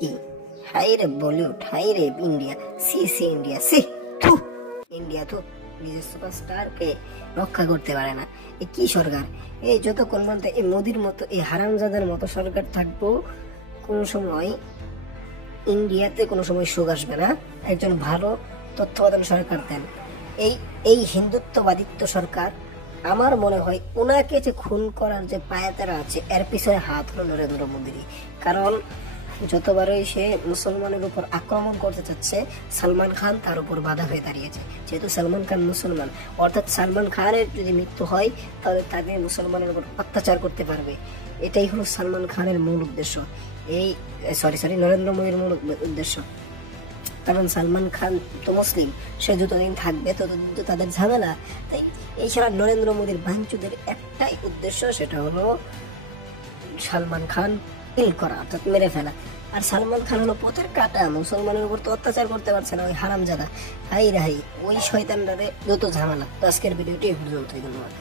কি হাই রে বলিউড, হাই রে India, see see India, see through India তো নিজের সুপারস্টারকে রক্ষা করতে পারে না। এ কি সরকার? এই যতক্ষণ পর্যন্ত এই মোদির মতো এই হারামজাদার মতো সরকার থাকবো, কোন সময় ইন্ডিয়াতে কোনো সময় সুখ আসবে না। একজন ভালো তত্ত্বাবধান সরকার দেন। এই এই হিন্দুত্ববাদিত্ব সরকার, আমার মনে হয় ওনাকে যে খুন করার যে পায়াতারা আছে এর পিছনে হাত হলো নরেন্দ্র মোদীরই। কারণ যতবারই সে মুসলমানের উপর আক্রমণ করতে চাচ্ছে, সালমান খান তার উপর বাধা হয়ে দাঁড়িয়েছে। যেহেতু সালমান খান মুসলমান, অর্থাৎ সালমান খানের যদি মৃত্যু হয় তাহলে তাদের মুসলমানের উপর অত্যাচার করতে পারবে। এটাই হলো সালমান খানের মূল উদ্দেশ্য, এই সরি নরেন্দ্র মোদীর মূল উদ্দেশ্য। কারণ সালমান খান তো মুসলিম, সে যতদিন থাকবে ততদিন তো তাদের ঝামেলা। তাই এই সারা নরেন্দ্র মোদীর বাঞ্চুদের একটাই উদ্দেশ্য, সেটা হলো সালমান খান কিল করা, অর্থাৎ মেরে ফেলা। আর সালমান খান হলো পথের কাটা, মুসলমানের উপর তো অত্যাচার করতে পারছে না ওই হারামজাদা। হাই রে হাই, ওই শয়তানটারে যত ঝামেলা। তো আজকের ভিডিওটি এই পর্যন্তই, ধন্যবাদ।